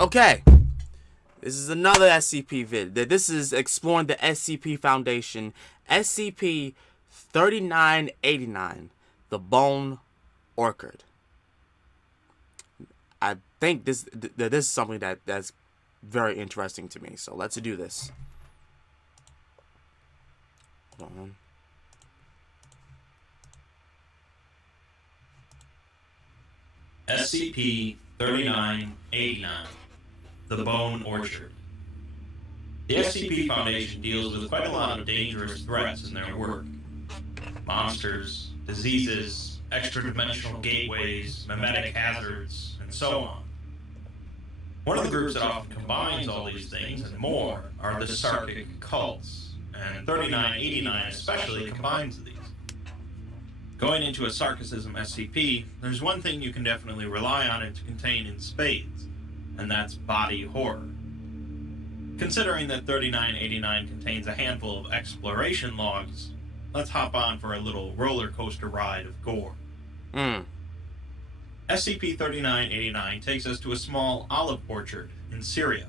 Okay. This is another SCP vid. This is exploring the SCP Foundation. SCP 3989. The Bone Orchid. I think this is something that's very interesting to me. So let's do this. Hold on. SCP-3989, The Bone Orchid. The SCP Foundation deals with quite a lot of dangerous threats in their work. Monsters, diseases, extra-dimensional gateways, memetic hazards, and so on. One of the groups that often combines all these things and more are the Sarkic cults, and 3989 especially combines these. Going into a Sarkicism SCP, there's one thing you can definitely rely on it to contain in spades, and that's body horror. Considering that 3989 contains a handful of exploration logs, let's hop on for a little roller coaster ride of gore. SCP-3989 takes us to a small olive orchard in Syria,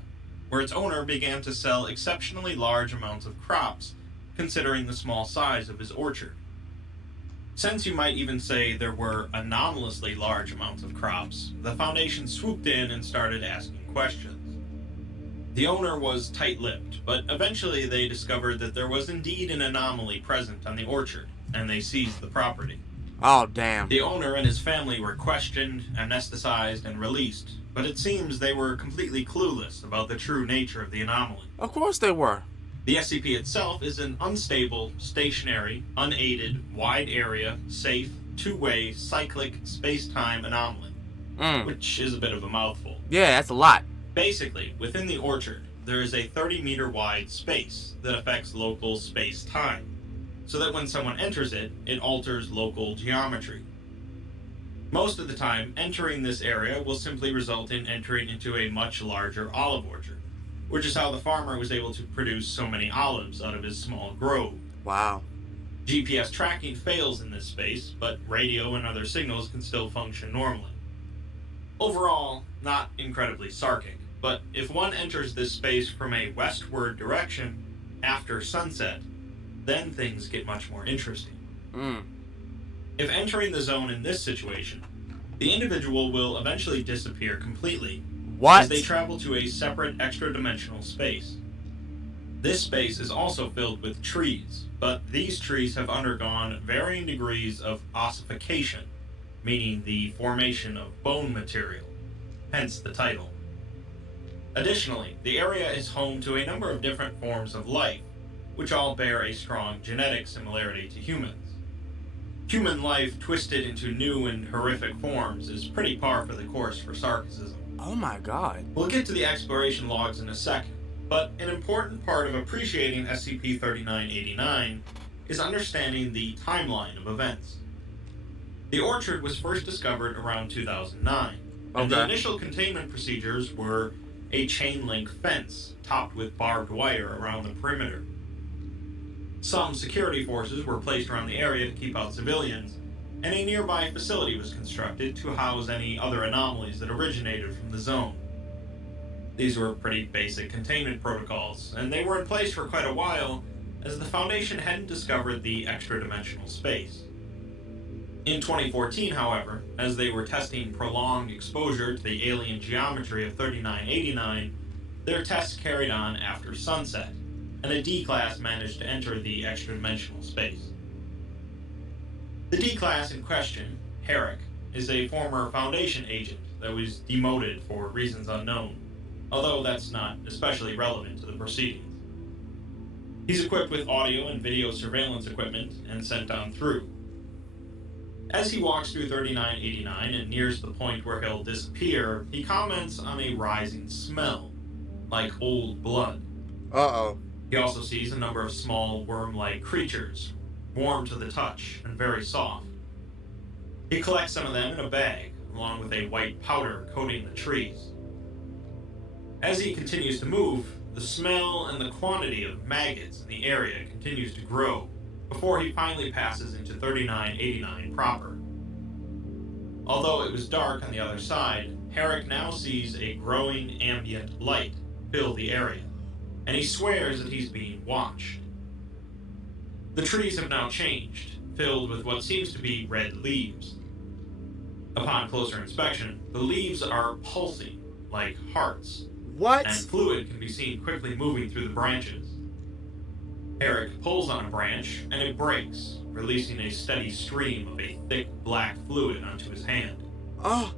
where its owner began to sell exceptionally large amounts of crops, considering the small size of his orchard. Since you might even say there were anomalously large amounts of crops, the Foundation swooped in and started asking questions. The owner was tight-lipped, but eventually they discovered that there was indeed an anomaly present on the orchard, and they seized the property. Oh, damn. The owner and his family were questioned, anesthetized, and released, but it seems they were completely clueless about the true nature of the anomaly. Of course they were. The SCP itself is an unstable, stationary, unaided, wide-area, safe, two-way, cyclic, space-time anomaly, which is a bit of a mouthful. Yeah, that's a lot. Basically, within the orchard, there is a 30-meter wide space that affects local space-time, so that when someone enters it, it alters local geometry. Most of the time, entering this area will simply result in entering into a much larger olive orchard, which is how the farmer was able to produce so many olives out of his small grove. Wow. GPS tracking fails in this space, but radio and other signals can still function normally. Overall, not incredibly sarkic, but if one enters this space from a westward direction after sunset, then things get much more interesting. If entering the zone in this situation, the individual will eventually disappear completely. What? As they travel to a separate extra-dimensional space. This space is also filled with trees, but these trees have undergone varying degrees of ossification, meaning the formation of bone material, hence the title. Additionally, the area is home to a number of different forms of life, which all bear a strong genetic similarity to humans. Human life twisted into new and horrific forms is pretty par for the course for Sarkicism. Oh my god. We'll get to the exploration logs in a second, but an important part of appreciating SCP-3989 is understanding the timeline of events. The orchard was first discovered around 2009, and the initial containment procedures were a chain-link fence topped with barbed wire around the perimeter. Some security forces were placed around the area to keep out civilians, and a nearby facility was constructed to house any other anomalies that originated from the zone. These were pretty basic containment protocols, and they were in place for quite a while, as the Foundation hadn't discovered the extra-dimensional space. In 2014, however, as they were testing prolonged exposure to the alien geometry of 3989, their tests carried on after sunset, and a D-Class managed to enter the extra-dimensional space. The D-Class in question, Herrick, is a former Foundation agent that was demoted for reasons unknown, although that's not especially relevant to the proceedings. He's equipped with audio and video surveillance equipment and sent on through. As he walks through 3989 and nears the point where he'll disappear, he comments on a rising smell, like old blood. Uh-oh. He also sees a number of small worm-like creatures, warm to the touch and very soft. He collects some of them in a bag, along with a white powder coating the trees. As he continues to move, the smell and the quantity of maggots in the area continues to grow, before he finally passes into 3989 proper. Although it was dark on the other side, Herrick now sees a growing ambient light fill the area, and he swears that he's being watched. The trees have now changed, filled with what seems to be red leaves. Upon closer inspection, the leaves are pulsing like hearts, What? and fluid can be seen quickly moving through the branches. Herrick pulls on a branch, and it breaks, releasing a steady stream of a thick black fluid onto his hand. Oh.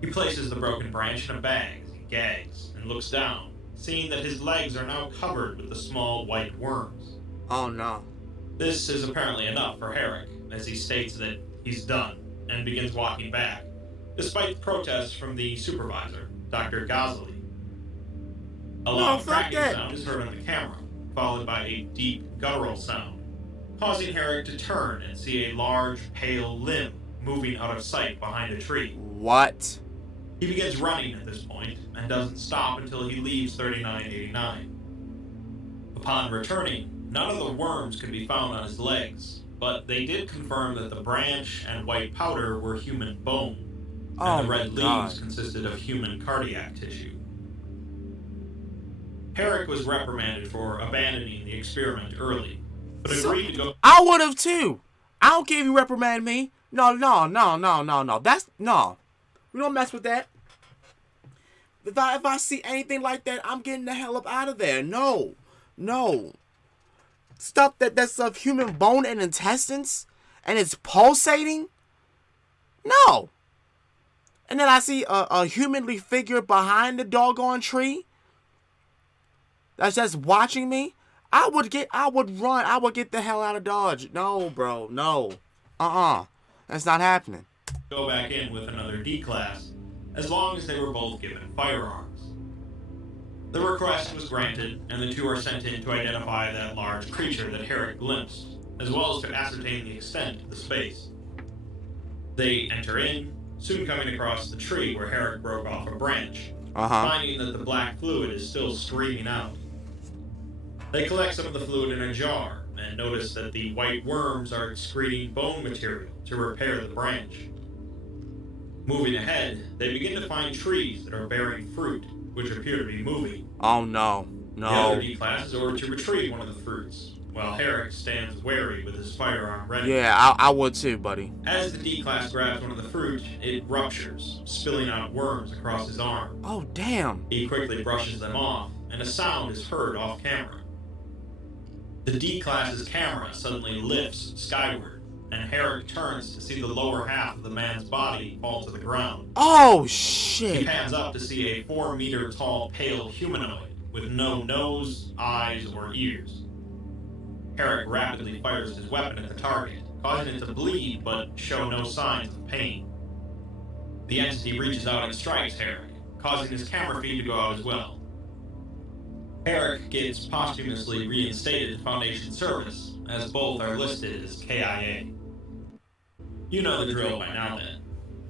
He places the broken branch in a bag as he gags and looks down, seeing that his legs are now covered with the small white worms. Oh no. This is apparently enough for Herrick, as he states that he's done and begins walking back, despite protests from the supervisor, Dr. Gazali. A loud cracking sound is heard on the camera, followed by a deep guttural sound, causing Herrick to turn and see a large, pale limb moving out of sight behind a tree. What? He begins running at this point, and doesn't stop until he leaves 3989. Upon returning, none of the worms could be found on his legs, but they did confirm that the branch and white powder were human bone, and the red leaves consisted of human cardiac tissue. Herrick was reprimanded for abandoning the experiment early, but agreed to go. I would have too. I don't care if you reprimand me. No. That's no. We don't mess with that. If I see anything like that, I'm getting the hell up out of there. No. Stuff that's of human bone and intestines, and it's pulsating. No. And then I see a humanly figure behind the doggone tree. That's just watching me. I would run. I would get the hell out of Dodge. No, bro. No. That's not happening. Go back in with another D-class, as long as they were both given firearms. The request was granted, and the two are sent in to identify that large creature that Herrick glimpsed, as well as to ascertain the extent of the space. They enter in, soon coming across the tree where Herrick broke off a branch, finding that the black fluid is still streaming out. They collect some of the fluid in a jar, and notice that the white worms are excreting bone material to repair the branch. Moving ahead, they begin to find trees that are bearing fruit, which appear to be moving. Oh no. The other D-class is ordered to retrieve one of the fruits, while Herrick stands wary with his firearm ready. Yeah, I would too, buddy. As the D-class grabs one of the fruit, it ruptures, spilling out worms across his arm. Oh, damn. He quickly brushes them off, and a sound is heard off camera. The D-class's camera suddenly lifts skyward, and Herrick turns to see the lower half of the man's body fall to the ground. Oh, He shit. pans up to see a 4-meter-tall pale humanoid with no nose, eyes, or ears. Herrick rapidly fires his weapon at the target, causing it to bleed but show no signs of pain. The entity reaches out and strikes Herrick, causing his camera feed to go out as well. Herrick gets posthumously reinstated to Foundation service, as both are listed as KIA. You know the drill by now then.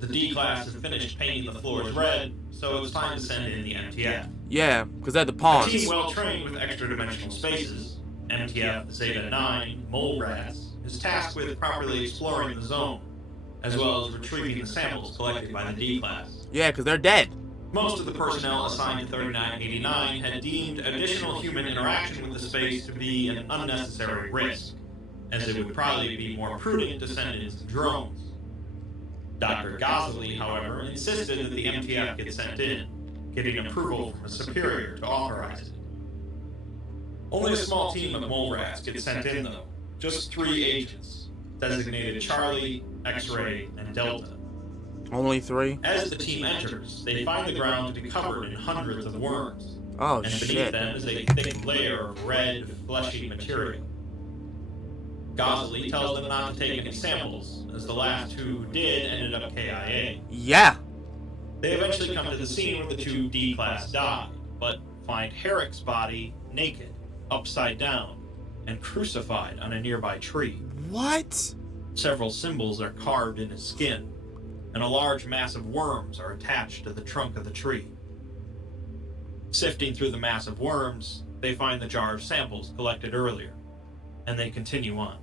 The D-class has finished painting the floors red, so it's time to send in the MTF. Yeah, because they're the A pawns. team well trained with extra-dimensional spaces, MTF Zeta-9, Mole Rats, is tasked with properly exploring the zone, as well as retrieving the samples collected by the D-class. Yeah, because they're dead. Most of the personnel assigned to 3989 had deemed additional human interaction with the space to be an unnecessary risk, as it would probably be more prudent to send in some drones. Dr. Gazali, however, insisted that the MTF get sent in, getting approval from a superior to authorize it. Only a small team of mole rats gets sent in, though. Just 3 agents, designated Charlie, X-Ray, and Delta. Only 3? As the team enters, they find the ground to be covered in hundreds of worms, Oh, and beneath shit. them is a thick layer of red, fleshy material. Gazali tells them not to take any samples, as the last 2 who did ended up KIA. Yeah. They eventually come to the scene where the 2 D-class die, but find Herrick's body naked, upside down, and crucified on a nearby tree. What? Several symbols are carved in his skin, and a large mass of worms are attached to the trunk of the tree. Sifting through the mass of worms, they find the jar of samples collected earlier, and they continue on.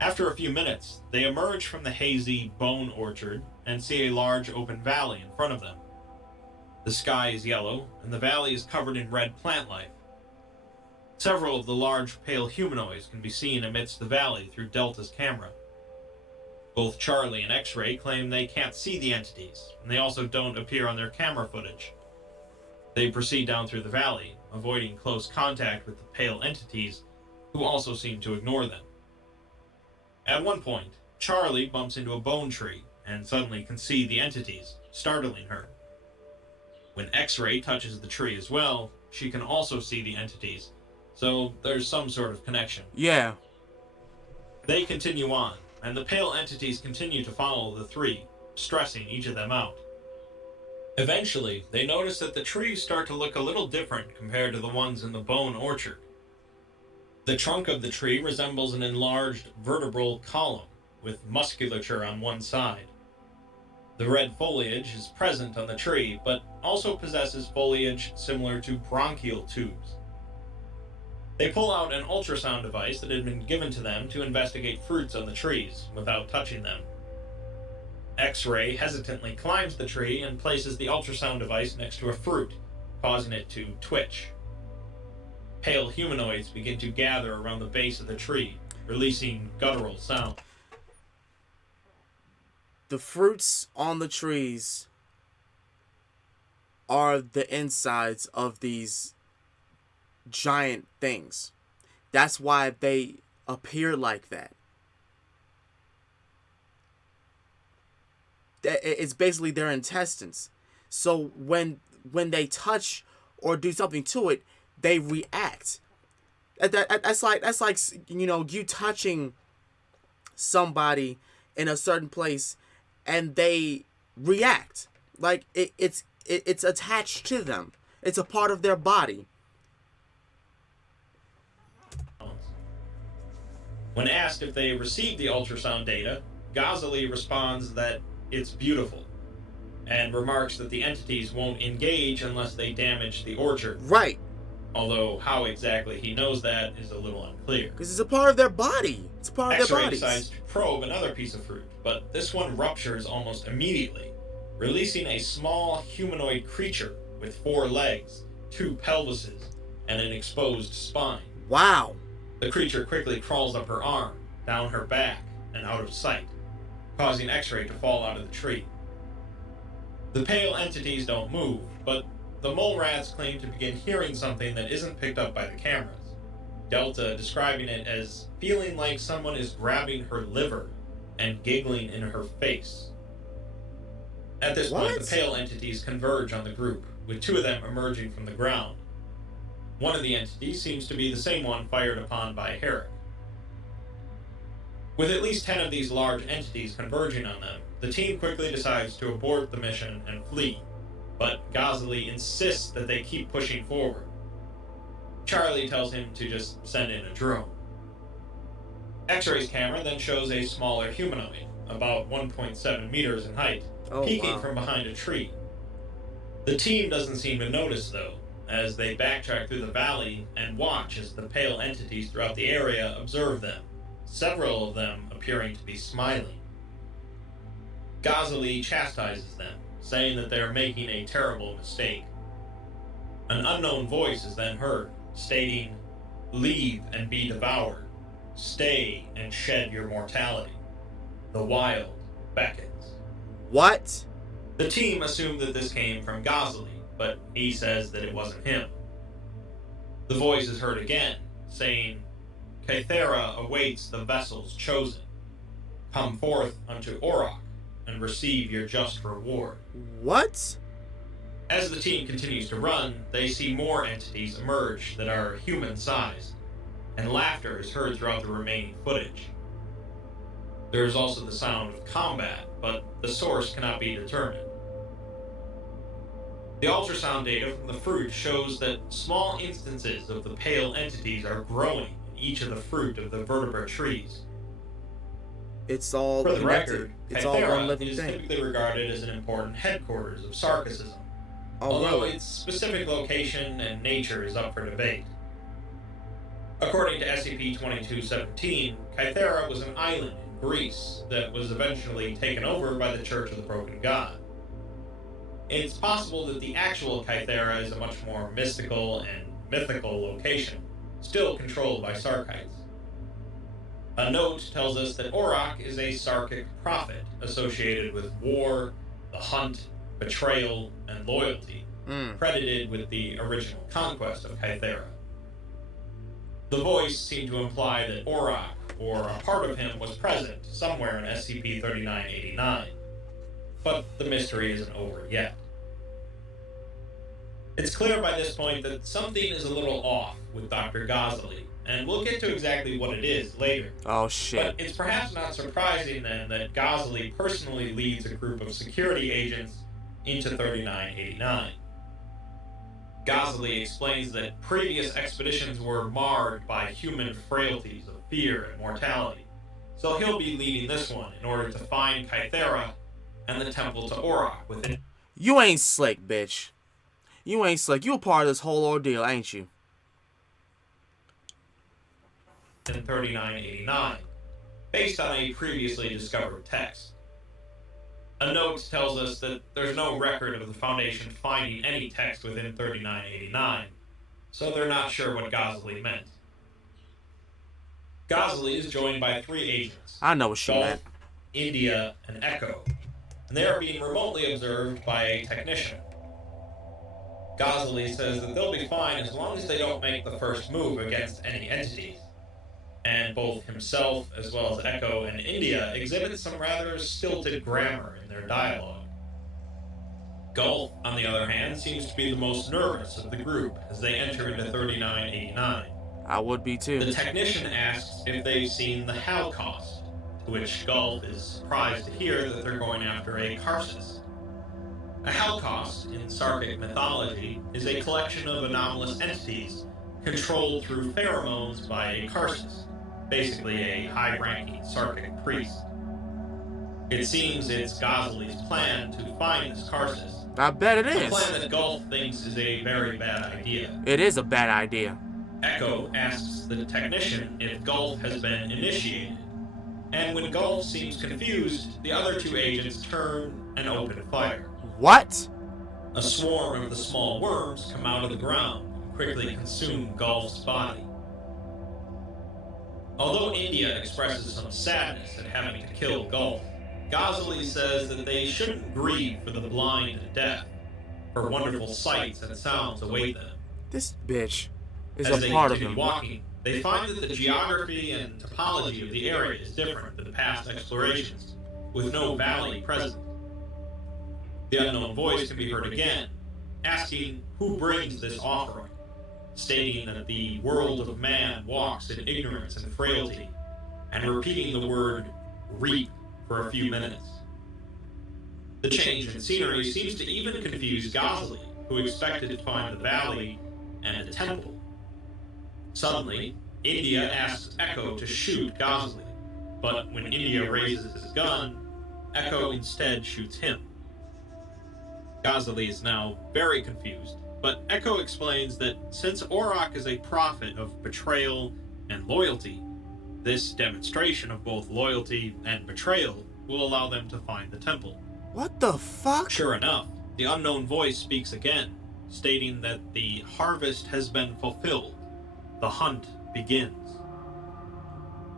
After a few minutes, they emerge from the hazy bone orchard and see a large open valley in front of them. The sky is yellow, and the valley is covered in red plant life. Several of the large, pale humanoids can be seen amidst the valley through Delta's camera. Both Charlie and X-Ray claim they can't see the entities, and they also don't appear on their camera footage. They proceed down through the valley, avoiding close contact with the pale entities, who also seem to ignore them. At one point, Charlie bumps into a bone tree and suddenly can see the entities, startling her. When X-Ray touches the tree as well, she can also see the entities, so there's some sort of connection. Yeah. They continue on, and the pale entities continue to follow the three, stressing each of them out. Eventually, they notice that the trees start to look a little different compared to the ones in the bone orchard. The trunk of the tree resembles an enlarged vertebral column, with musculature on one side. The red foliage is present on the tree, but also possesses foliage similar to bronchial tubes. They pull out an ultrasound device that had been given to them to investigate fruits on the trees without touching them. X-Ray hesitantly climbs the tree and places the ultrasound device next to a fruit, causing it to twitch. Pale humanoids begin to gather around the base of the tree, releasing guttural sound. The fruits on the trees are the insides of these giant things. That's why they appear like that. It's basically their intestines. So when they touch or do something to it, they react. That's like you touching somebody in a certain place and they react. Like it's attached to them. It's a part of their body. When asked if they received the ultrasound data, Ghazali responds that it's beautiful, and remarks that the entities won't engage unless they damage the orchard. Right. Although how exactly he knows that is a little unclear. Because it's a part of their body. It's a part of their X-Ray bodies. decides to probe another piece of fruit, but this one ruptures almost immediately, releasing a small humanoid creature with 4 legs, 2 pelvises, and an exposed spine. Wow. The creature quickly crawls up her arm, down her back, and out of sight, causing X-Ray to fall out of the tree. The pale entities don't move, but the mole rats claim to begin hearing something that isn't picked up by the cameras. Delta describing it as feeling like someone is grabbing her liver and giggling in her face. At this point, the pale entities converge on the group, with 2 of them emerging from the ground. One of the entities seems to be the same one fired upon by Herrick. With at least 10 of these large entities converging on them, the team quickly decides to abort the mission and flee, but Ghazali insists that they keep pushing forward. Charlie tells him to just send in a drone. X-Ray's camera then shows a smaller humanoid, about 1.7 meters in height, peeking from behind a tree. The team doesn't seem to notice, though, as they backtrack through the valley and watch as the pale entities throughout the area observe them, several of them appearing to be smiling. Ghazali chastises them, saying that they are making a terrible mistake. An unknown voice is then heard, stating, "Leave and be devoured. Stay and shed your mortality. The wild beckons." What? The team assumed that this came from Ghazali, but he says that it wasn't him. The voice is heard again, saying, "Kythera awaits the vessels chosen. Come forth unto Auroch and receive your just reward." What? As the team continues to run, they see more entities emerge that are human-sized, and laughter is heard throughout the remaining footage. There is also the sound of combat, but the source cannot be determined. The ultrasound data from the fruit shows that small instances of the pale entities are growing in each of the fruit of the vertebrate trees. It's all For the connected. record, It's all one Kythera living is thing. typically regarded as an important headquarters of Sarkicism, although its specific location and nature is up for debate. According to SCP-2217, Kythera was an island in Greece that was eventually taken over by the Church of the Broken God. It's possible that the actual Kythera is a much more mystical and mythical location, still controlled by Sarkites. A note tells us that Auroch is a Sarkic prophet associated with war, the hunt, betrayal, and loyalty, credited with the original conquest of Kythera. The voice seemed to imply that Auroch, or a part of him, was present somewhere in SCP-3989, but the mystery isn't over yet. It's clear by this point that something is a little off with Dr. Ghazali, and we'll get to exactly what it is later. Oh shit. But it's perhaps not surprising then that Ghazali personally leads a group of security agents into 3989. Ghazali explains that previous expeditions were marred by human frailties of fear and mortality, so he'll be leading this one in order to find Kythera and the temple to Auroch within. You ain't slick, bitch. You ain't slick. You a part of this whole ordeal, ain't you? In 3989, based on a previously discovered text. A note tells us that there's no record of the Foundation finding any text within 3989, so they're not sure what Ghazali meant. Ghazali is joined by 3 agents. I know what she meant. India, and Echo, and they are being remotely observed by a technician. Ghazali says that they'll be fine as long as they don't make the first move against any entities. And both himself, as well as Echo and India, exhibit some rather stilted grammar in their dialogue. Gulf, on the other hand, seems to be the most nervous of the group as they enter into 3989. I would be too. The technician asks if they've seen the Holocaust, to which Gulf is surprised to hear that they're going after a Karsus. A Holocaust, in Sarkic mythology, is a collection of anomalous entities controlled through pheromones by a Karsus, basically a high-ranking Sarkic priest. It seems it's Ghazali's plan to find this Karsus. I bet it A is. plan that Gulf thinks is a very bad idea. It is a bad idea. Echo asks the technician if Gulf has been initiated, and when Gulf seems confused, the other 2 agents turn and open fire. What? A swarm of the small worms come out of the ground and quickly consume Gulf's body. Although India expresses some sadness at having to kill Gulf, Ghazali says that they shouldn't grieve for the blind and deaf, for wonderful sights and sounds await them. This bitch is As a they part of continue him. walking, they find that the geography and topology of the area is different than past explorations, with no valley present. The unknown voice can be heard again, asking who brings this offering, stating that the world of man walks in ignorance and frailty, and repeating the word reap for a few minutes. The change in scenery seems to even confuse Ghazali, who expected to find the valley and the temple. Suddenly, India asks Echo to shoot Ghazali, but when India raises his gun, Echo instead shoots him. Ghazali is now very confused, but Echo explains that since Auroch is a prophet of betrayal and loyalty, this demonstration of both loyalty and betrayal will allow them to find the temple. What the fuck? Sure enough, the unknown voice speaks again, stating that the harvest has been fulfilled. The hunt begins.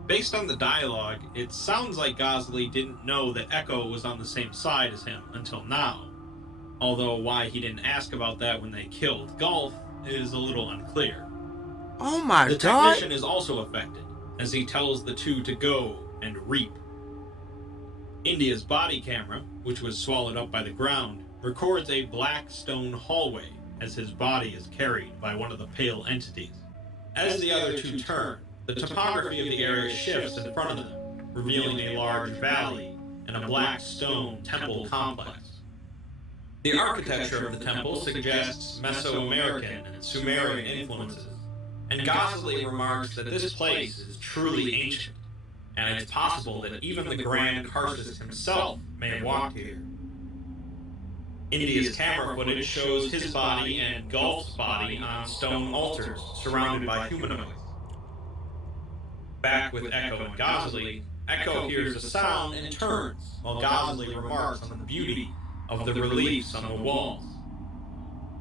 Based on the dialogue, it sounds like Ghazali didn't know that Echo was on the same side as him until now, although why he didn't ask about that when they killed Gulf is a little unclear. Oh my The god. technician is also affected, as he tells the 2 to go and reap. India's body camera, which was swallowed up by the ground, records a black stone hallway as his body is carried by one of the pale entities. As the other 2 turn, the topography of the area shifts in front of them, revealing a large valley and a black stone temple complex. The architecture of the temple suggests Mesoamerican and Sumerian influences, and Ghazali remarks that this place is truly ancient, and it's possible that even the Grand Karsus himself may have walked here. India's camera footage shows his body and Gulf's body on stone altars surrounded by humanoids. Back with Echo and Ghazali, Echo hears a sound and turns, while Gosley remarks on the beauty of the reliefs on the walls.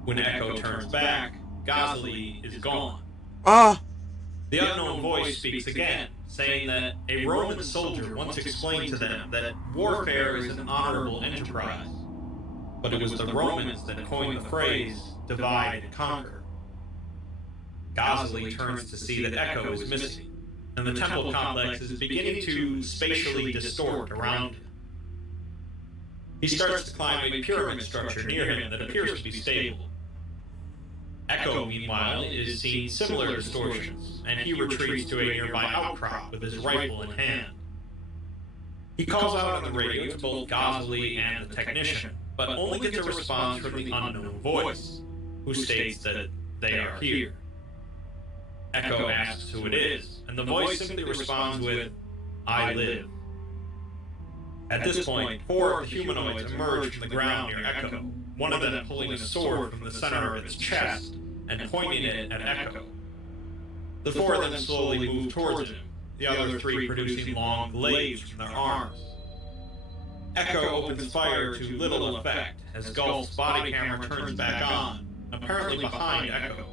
When Echo turns back, Gosley is gone. Ah! The unknown voice speaks again, saying that a Roman soldier once explained to them that warfare is an honorable enterprise. But it was the Romans that coined the phrase, divide and conquer. Gosley turns to see that Echo is missing, and the temple complex is beginning to spatially distort around him. He starts to climb a pyramid structure near him that appears to be stable. Echo, meanwhile, is seeing similar distortions, and he retreats to a nearby outcrop with his rifle in hand. He calls out on the radio to both Gosley and the technician, but only gets a response from the unknown voice, who states that they are here. Echo asks who it is, and the voice simply responds with, "I live." At this point, 4 of the humanoids emerge from the ground near Echo, one of them pulling a sword from the center of its chest and pointing it at Echo. The 4 of them slowly move towards him, the other 3 producing long glaives from their arms. Echo opens fire to little effect as Gulf's body camera turns back on, apparently behind Echo.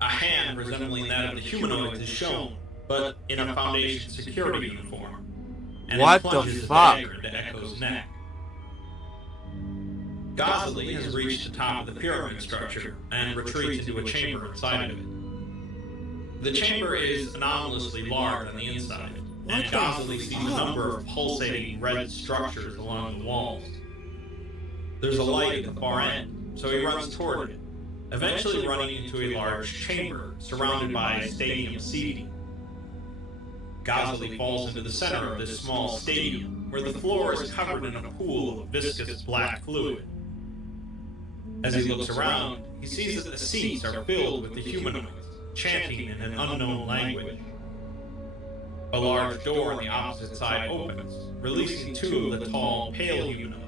A hand resembling that of the humanoids is shown, but in a Foundation security uniform. And What it plunges the fuck? a dagger into Echo's neck. Gosley has reached the top of the pyramid structure and retreats into a chamber inside of it. The chamber is anomalously large on the inside, and Gosley sees a number of pulsating red structures along the walls. There's a light at the far end, so he runs toward it, eventually running into a large chamber surrounded by stadium seating. Gosley falls into the center of this small stadium, where the floor is covered in a pool of viscous black fluid. As he looks around, he sees that the seats are filled with the humanoids, chanting in an unknown language. A large door on the opposite side opens, releasing 2 of the tall, pale humanoids.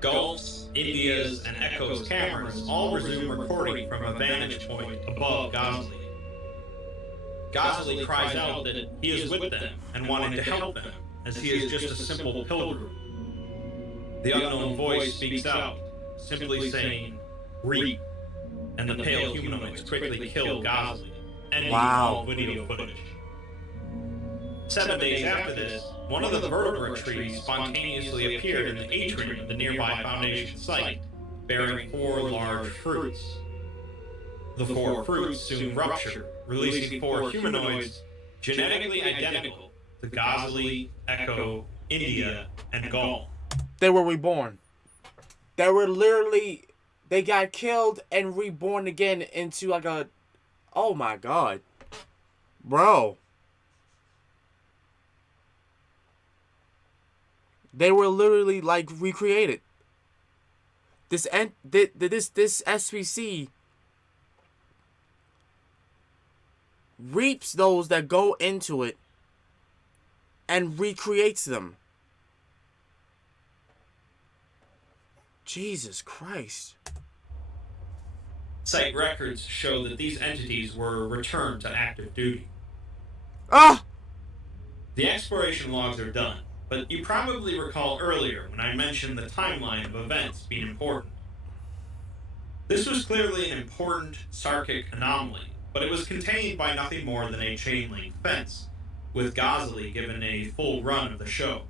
Gulf's, India's, and Echo's cameras all resume recording from a vantage point above Gosley. Gosley cries out that he is with them and wanting to help them, as he is just a simple pilgrim. The unknown voice speaks out, simply saying, "Reap," and the pale humanoids quickly kill Gosley, ending all video footage. 7 days after this, one of the vertebrate trees spontaneously appeared in the atrium of the nearby Foundation site, bearing 4 large fruits. The 4 fruits soon rupture, releasing 4 humanoids genetically identical to Gosley, Echo, India, and Gaul. They were reborn. They were literally, they got killed and reborn again into like a, oh my god. Bro. They were literally like recreated. This SPC reaps those that go into it and recreates them. Jesus Christ. Site records show that these entities were returned to active duty. Ah! The exploration logs are done, but you probably recall earlier when I mentioned the timeline of events being important. This was clearly an important Sarkic anomaly, but it was contained by nothing more than a chain-link fence, with Gosley given a full run of the show.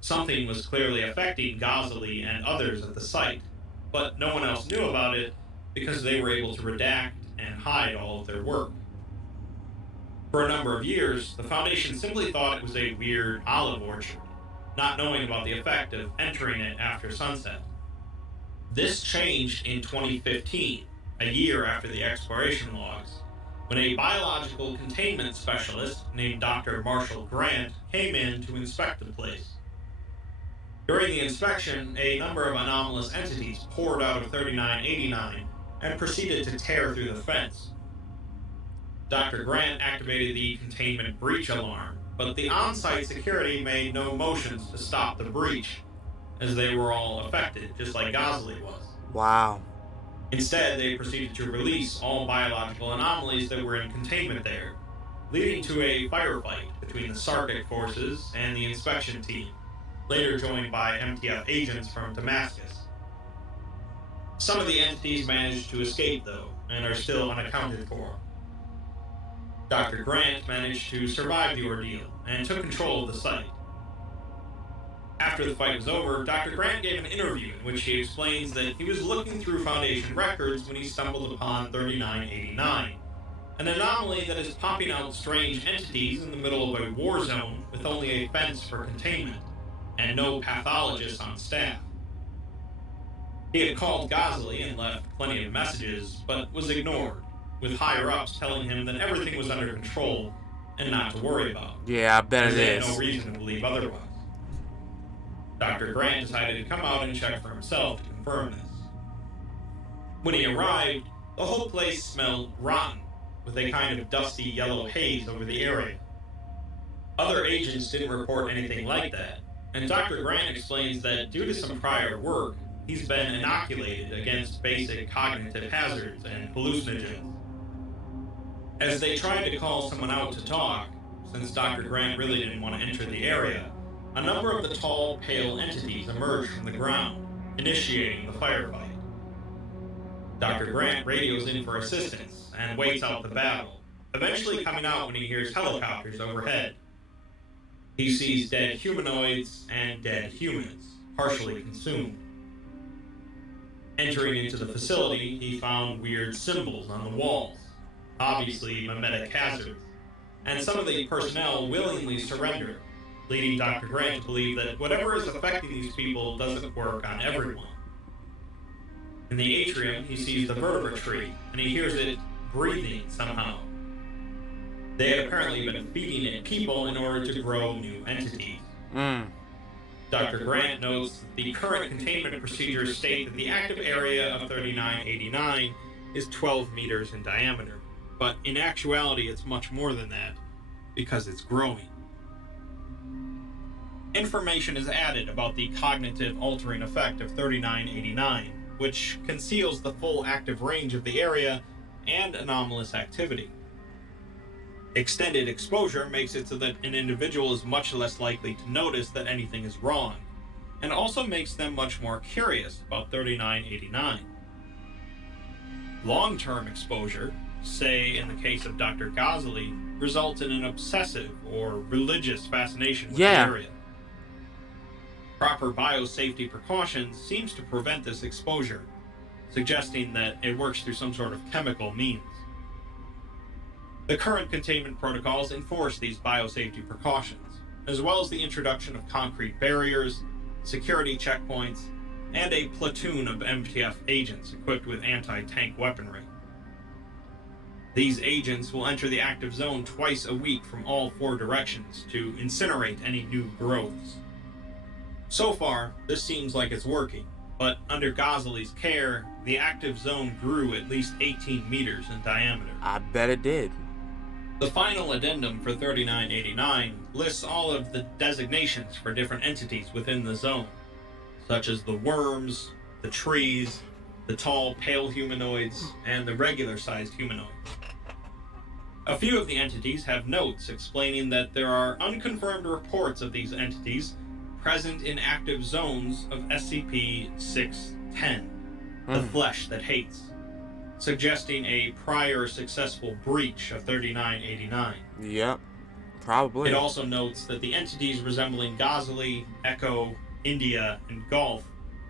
Something was clearly affecting Gosley and others at the site, but no one else knew about it because they were able to redact and hide all of their work. For a number of years, the Foundation simply thought it was a weird olive orchard, not knowing about the effect of entering it after sunset. This changed in 2015, a year after the exploration logs, when a biological containment specialist named Dr. Marshall Grant came in to inspect the place. During the inspection, a number of anomalous entities poured out of 3989 and proceeded to tear through the fence. Dr. Grant activated the containment breach alarm, but the on-site security made no motions to stop the breach, as they were all affected, just like Gosley was. Wow. Instead, they proceeded to release all biological anomalies that were in containment there, leading to a firefight between the Sarkic forces and the inspection team, later joined by MTF agents from Damascus. Some of the entities managed to escape, though, and are still unaccounted for. Dr. Grant managed to survive the ordeal and took control of the site. After the fight was over, Dr. Grant gave an interview in which he explains that he was looking through Foundation records when he stumbled upon 3989, an anomaly that is popping out strange entities in the middle of a war zone with only a fence for containment and no pathologists on staff. He had called Ghazali and left plenty of messages, but was ignored, with higher-ups telling him that everything was under control and not to worry about. Yeah, I bet as it they had is. no reason to believe otherwise. Dr. Grant decided to come out and check for himself to confirm this. When he arrived, the whole place smelled rotten, with a kind of dusty yellow haze over the area. Other agents didn't report anything like that, and Dr. Grant explains that due to some prior work, he's been inoculated against basic cognitive hazards and hallucinogens. As they tried to call someone out to talk, since Dr. Grant really didn't want to enter the area, a number of the tall, pale entities emerged from the ground, initiating the firefight. Dr. Grant radios in for assistance and waits out the battle, eventually coming out when he hears helicopters overhead. He sees dead humanoids and dead humans, partially consumed. Entering into the facility, he found weird symbols on the walls, obviously mimetic hazards, and some of the personnel willingly surrendered, leading Dr. Grant to believe that whatever is affecting these people doesn't work on everyone. In the atrium, he sees the vertebrate tree, and he hears it breathing somehow. They had apparently been feeding it people in order to grow new entities. Dr. Grant notes that the current containment procedures state that the active area of 3989 is 12 meters in diameter, but in actuality it's much more than that, because it's growing. Information is added about the cognitive altering effect of 3989, which conceals the full active range of the area and anomalous activity. Extended exposure makes it so that an individual is much less likely to notice that anything is wrong, and also makes them much more curious about 3989. Long-term exposure, say in the case of Dr. Ghazali, results in an obsessive or religious fascination with the area. Proper biosafety precautions seems to prevent this exposure, suggesting that it works through some sort of chemical means. The current containment protocols enforce these biosafety precautions, as well as the introduction of concrete barriers, security checkpoints, and a platoon of MTF agents equipped with anti-tank weaponry. These agents will enter the active zone twice a week from all 4 directions to incinerate any new growths. So far, this seems like it's working, but under Ghazali's care, the active zone grew at least 18 meters in diameter. I bet it did. The final addendum for 3989 lists all of the designations for different entities within the zone, such as the worms, the trees, the tall, pale humanoids, and the regular-sized humanoids. A few of the entities have notes explaining that there are unconfirmed reports of these entities present in active zones of SCP-610, the flesh that hates, suggesting a prior successful breach of 3989. Yep, probably. It also notes that the entities resembling Ghazali, Echo, India, and Golf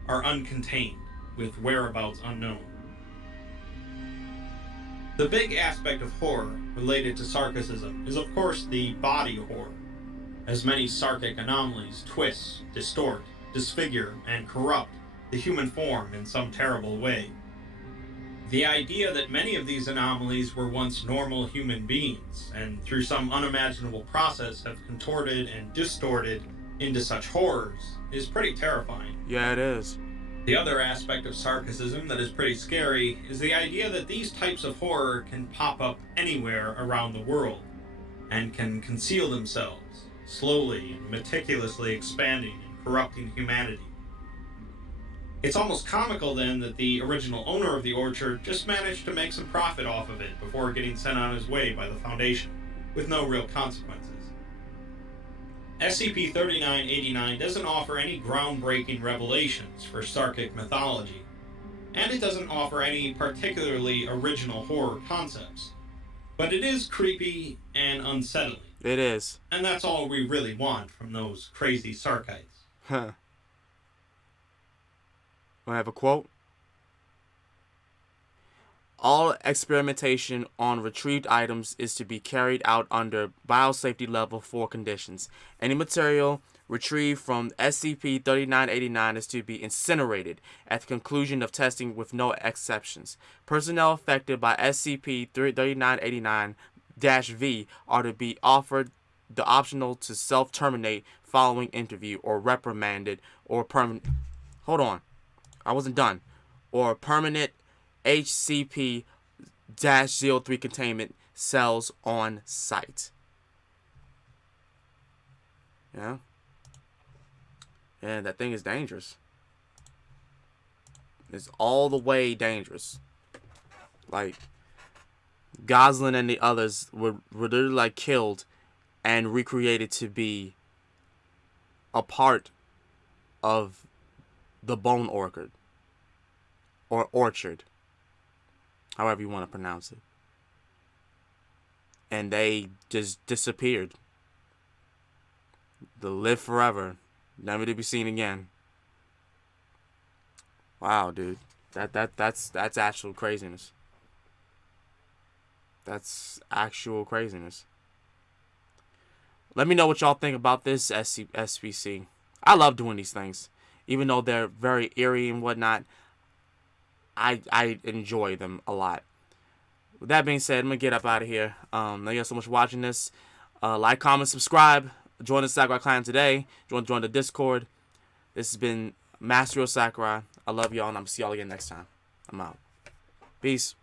are uncontained, with whereabouts unknown. The big aspect of horror related to Sarkicism is of course the body horror, as many Sarkic anomalies twist, distort, disfigure, and corrupt the human form in some terrible way. The idea that many of these anomalies were once normal human beings, and through some unimaginable process have contorted and distorted into such horrors, is pretty terrifying. Yeah, it is. The other aspect of Sarkicism that is pretty scary is the idea that these types of horror can pop up anywhere around the world, and can conceal themselves, slowly and meticulously expanding and corrupting humanity. It's almost comical then that the original owner of the orchard just managed to make some profit off of it before getting sent on his way by the Foundation. with no real consequences. SCP-3989 doesn't offer any groundbreaking revelations for Sarkic mythology, and it doesn't offer any particularly original horror concepts, but it is creepy and unsettling. It is. And that's all we really want from those crazy Sarkites. Huh. I have a quote. All experimentation on retrieved items is to be carried out under biosafety level 4 conditions. Any material retrieved from SCP-3989 is to be incinerated at the conclusion of testing with no exceptions. Personnel affected by SCP-3989-V are to be offered the optional to self-terminate following interview or reprimanded or permanent... Hold on. I wasn't done. Or permanent HCP-03 containment cells on site. Yeah. And that thing is dangerous. It's all the way dangerous. Like, Gosling and the others were literally like killed and recreated to be a part of the bone orchid. Or orchard. However you want to pronounce it. And they just disappeared. To live forever. Never to be seen again. Wow, dude. That's actual craziness. That's actual craziness. Let me know what y'all think about this SPC. I love doing these things. Even though they're very eerie and whatnot, I enjoy them a lot. With that being said, I'm going to get up out of here. Thank you guys so much for watching this. Like, comment, subscribe. Join the Sakurai clan today. Join the Discord. This has been Master of Sakurai. I love y'all, and I'm going to see y'all again next time. I'm out. Peace.